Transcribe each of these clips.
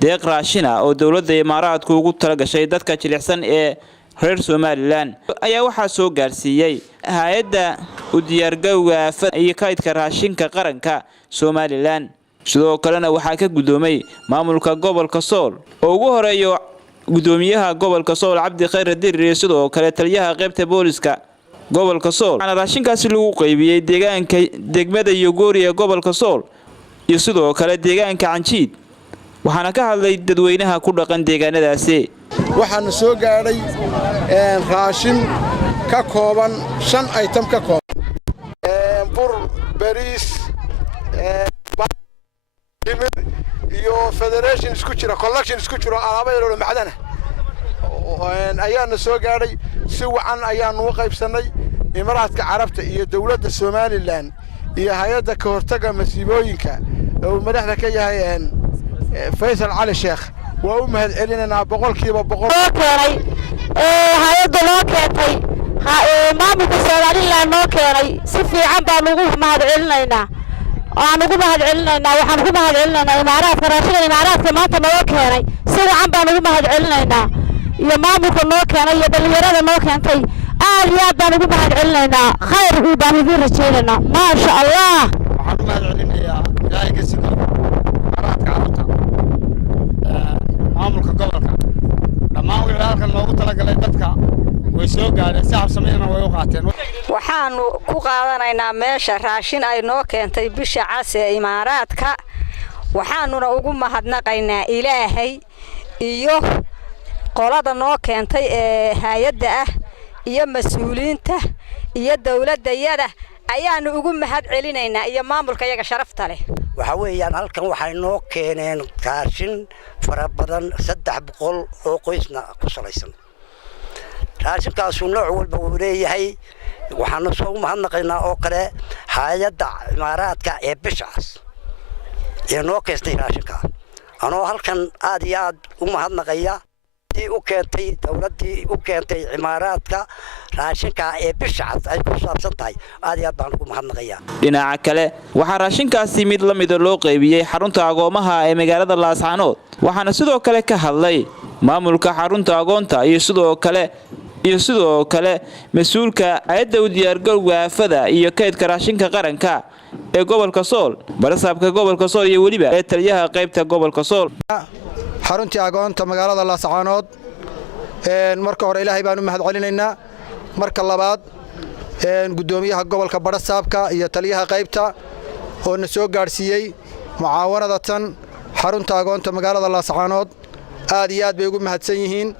deeq raashin ah oo dawladda Imaaraadku ugu talagashay dadka jilicsan ee reer Somaliland ayaa waxa soo gaarsiiyay hay'adda u diyaargarowga aafada iyo kaydka raashinka qaranka Somaliland sidoo kalena waxa ka gudoomay maamulka gobolka Sool oo ugu horeeyo gudoomiyaha gobolka Sool Cabdi Khayr Dirir sidoo kale taliyaha qaybta booliska gobolka Sool ana raashinkaasi lagu qaybiyay deegaanka degmada Yogoori ee gobolka Sool iyo sidoo kale deegaanka Canjiid waxaana ka hadlay dadweynaha ku dhaqan deegaanadaasi waxaanu soo gaaray raashin ka kooban 5 item ka kooban bur bariis iyo federation isku jira collection isku jira alaabo yar oo macdana ayaana soo gaaray si wacan ayaanu u qaybsanay Imaaraadka Carabta iyo dawladda Somaliland iyo hay'adda ka hortagga masiibooyinka oo madaxda ka yahay Faysal Ali Sheekh waa u mahad celinayna boqolkiiba boqol keenay hay'adda loo keentay maamulka Somaliland loo keenay si fiican baan ugu mahad celinaynaa waxaan ugu mahad celinaynaa Imaaraadka raashinka Imaaraadka maanta loo keenay si fiican baan ugu mahad celinaynaa iyo maamulka loo keenay iyo dhalinyarada loo keentay aad iyo aad baan ugu mahad celinaynaa khayr baan idin rajaynaynaa ma sha Allah waxaan u mahad celinayaa ilaahay ka sido Imaaraadka Carabta maamulka gobolka dhammaan wixii halkan loogu talagalay dadka way soo gaareen si habsameeyna way u qaateen waxaanu ku qaadanaynaa meesha raashin ay noo keentay bisha cas ee Imaaraadka waxaanuna ugu mahadnaqaynaa Ilaahay iyo qolada noo keentay ee hay'adda ah iyo mas'uuliyiinta iyo dawladda ayaanu ugu mahad celinaynaa iyo maamulka iyaga sharafta leh waxa weeyaan halkan waxay noo keeneen raashin fara badan 300 oo qoysna ku salaysan raashinkaas uu nooc walba uu leeyahay waxaanu soo mahadnaqaynaa oo kale hay'adda Imaaraadka ee bishaas ee noo keentay raashinka anoo halkan aad iyo aad u mahadnaqaya u keentay dawladdii u keentay Imaaraadka raashinka ee bishaas ay ku saabsan tahay aad iyo aad baan ugu mahadnaqayaa dhinaca kale waxa raashinkaasi mid la mid loo qaybiyay xarunta agoomaha ee magaalada Laascaanood waxaana sidoo kale ka hadlay maamulka xarunta agoonta iyo sidoo kale mas'uulka hay'adda u diyaargarowga aafada iyo kaydka raashinka qaranka ee gobolka Sool barasaabka gobolka Sool iyo waliba ee taliyaha qaybta gobolka Sool xarunta agoonta magaalada Laascaanood marka hore Ilaahay baan u mahad celinaynaa marka labaad gudoomiyaha gobolka barasaabka iyo taliyaha qaybta oo na soo gaarsiiyay mucaawanada tan xarunta agoonta magaalada Laascaanood aad iyo aad bay ugu mahadsan yihiin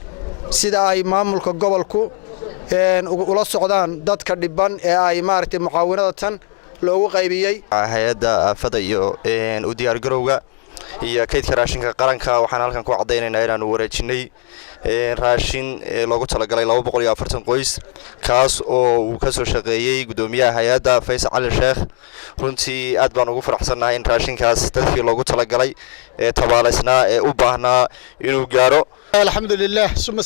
sida ay maamulka gobolku ula socdaan dadka dhiban ee ay maartay mucaawanada tan loogu qaybiyay hay'adda aafada iyo u diyaargarowga iyo kaydka raashinka qaranka waxaan halkan ku cadeynaynaa inaan wareejinay raashin loogu talagalay 240 qoys kaas oo uu ka soo shaqeeyay gudoomiyaha hay'adda Faysal Ali Sheekh runtii aad baan ugu faraxsanahay in raashinkaas dadkii loogu talagalay ee tabaalaysnaa ee u baahnaa inuu gaaro alxamdulillah summa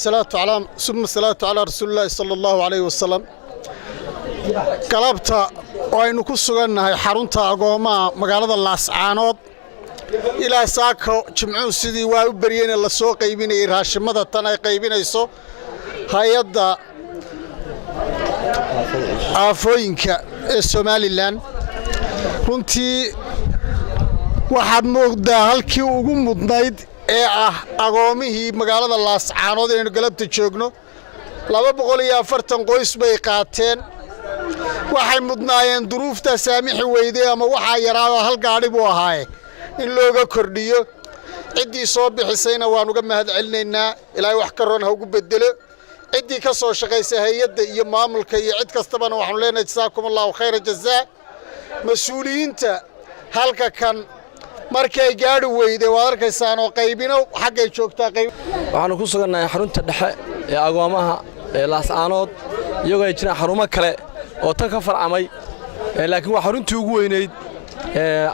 salatu ala rasuulillah sallallahu alayhi wasallam galabta aynu ku sugannahay xarunta agoomaha magaalada Laascaanood ilaa saako jimcuhu sidii waa u bariyeen la soo qaybinay raashimada tan ay qaybinayso hay'adda aafooyinka ee Somaliland runtii waxaad moogdaa halkii ugu mudnayd ee agoomihii magaalada Laascaanood ee galabta joogno 240 qoys bay qaateen waxay mudnaayeen duruufta saamixi weyday ama waxa yaraado hal gaari buu ahaay in looga kordhiyo cidii soo bixisayna waan uga mahad celinaynaa ilaahay wax ka roon ha ugu bedelo cidii ka soo shaqeysay hay'adda iyo maamulka iyo cid kastaba waxaan leenahay jazaakumullahu khayra jazaa mas'uuliyiinta halka kan markay gaari weyday waa arkaysaan oo qaybino xaqay joogtaa qayb waxaan ku sugannahay xarunta dhexe ee agoomaha ee Laascaanood iyagoo ay jiraan xarumo kale oo tan ka farcamay laakiin waa xaruntii ugu weynayd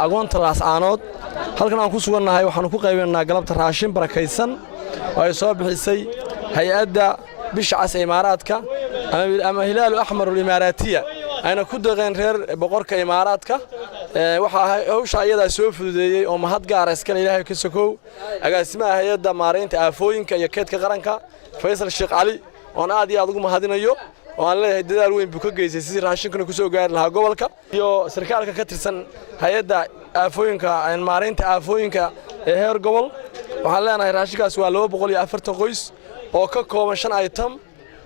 agoonta Laascaanood halkan aan ku sugannahay waxaan ku qaybinaynaa galabta raashin barakaysan oo ay soo bixisay hay'adda bisha cas ee Imaaraadka ama Hilaal Ahmar al-Imaaraatiya ayna ku deeqeen reer boqorka Imaaraadka waxaa hawsha ayadaa soo fududeeyey oo mahad gaara iskale ilaahay ka sokow agaasimaha hay'adda maareynta aafooyinka iyo kaydka qaranka Faysal Sheekh Cali oo aad iyo aad ugu mahadinayo oo aan leeyahay dadaal weyn buu ka geysay sidii raashinkan ku soo gaari lahaa gobolka iyo sarkaalka ka tirsan hay'adda aafooyinka maareynta aafooyinka ee heer gobol waxaan leenahay raashinkaas waa 240 qoys oo ka kooban 5 item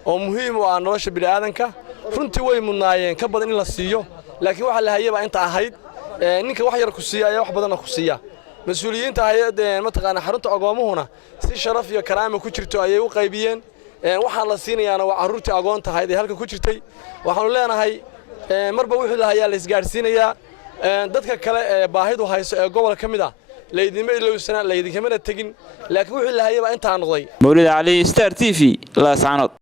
oo muhiim u ah nolosha bini'aadanka runtii way mudnaayeen ka badan in la siiyo laakiin waxa la hayay inta ahayd ninka wax yar ku siiya ayaa wax badan ku siiya mas'uuliyiinta hay'adda mataqaana xarunta agoomuhuna si sharaf iyo karaamo ku jirto ayay u qaybiyeen waxaan la siinayaana waa caruurtii agoonta ahayd ee halka ku jirtay waxaanu leenahay marba wixii la hayaa la isgaarsiinayaa dadka kale ee baahidu hayso ee gobol ka mid ah leedimay lowsana leedinkamana tagin laakiin wixii la hayay inta noqday Mawlid Ali Star TV Laascaanood